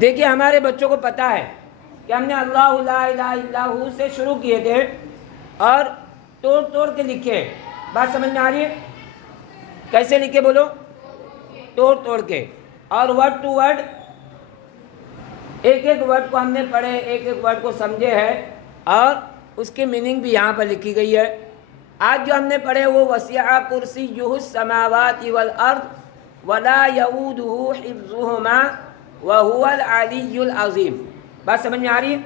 دیکھیے ہمارے بچوں کو پتہ ہے کہ ہم نے اللہ لا الہ الا ہو سے شروع کیے تھے اور توڑ توڑ کے لکھے. بات سمجھ میں آ رہی ہے؟ کیسے لکھے بولو؟ توڑ توڑ کے. اور ورڈ ٹو ورڈ ایک ایک ورڈ کو ہم نے پڑھے, ایک ایک ورڈ کو سمجھے ہے اور اس کی میننگ بھی یہاں پر لکھی گئی ہے. آج جو ہم نے پڑھے وہ وسع کرسیہ السماوات والارض ولا یؤودہ حفظہما وہو العلی العظیم. بات سمجھ میں آ رہی ہے؟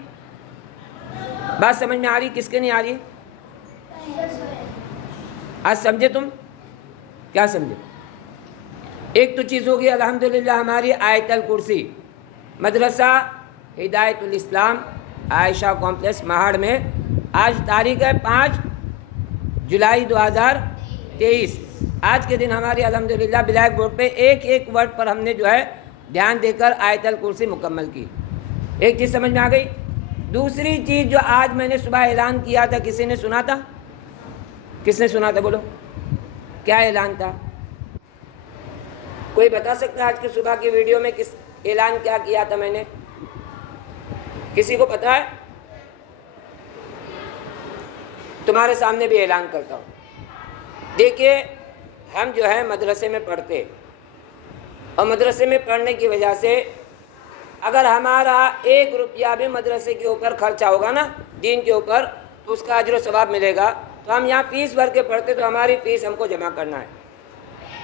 بات سمجھ میں آ رہی؟ کس کے نہیں آ رہی؟ آج سمجھے تم؟ کیا سمجھے؟ ایک تو چیز ہوگی الحمدللہ ہماری آیت الکرسی. مدرسہ ہدایت الاسلام عائشہ کمپلیکس مہاڑ میں آج تاریخ ہے 5 جولائی 2023. آج کے دن ہماری الحمدللہ بلیک بورڈ پہ ایک ایک ورڈ پر ہم نے جو ہے دھیان دے کر آیت الکرسی مکمل کی. ایک چیز سمجھ میں آ گئی. دوسری چیز جو آج میں نے صبح اعلان کیا تھا, کسی نے سنا تھا؟ کس نے سنا تھا بولو؟ کیا اعلان تھا؟ کوئی بتا سکتا ہے آج کی صبح کی ویڈیو میں کس اعلان کیا کیا تھا میں نے؟ کسی کو پتا ہے؟ تمہارے سامنے بھی اعلان کرتا ہوں. دیکھیے ہم جو ہے مدرسے میں پڑھتے اور مدرسے میں پڑھنے کی وجہ سے اگر ہمارا 1 روپیہ بھی مدرسے کے اوپر خرچہ ہوگا نا, دین کے اوپر, تو اس کا اجر و ثواب ملے گا. تو ہم یہاں فیس بھر کے پڑھتے تو ہماری فیس ہم کو جمع کرنا ہے,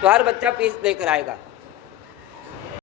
تو ہر بچہ فیس لے کر آئے گا.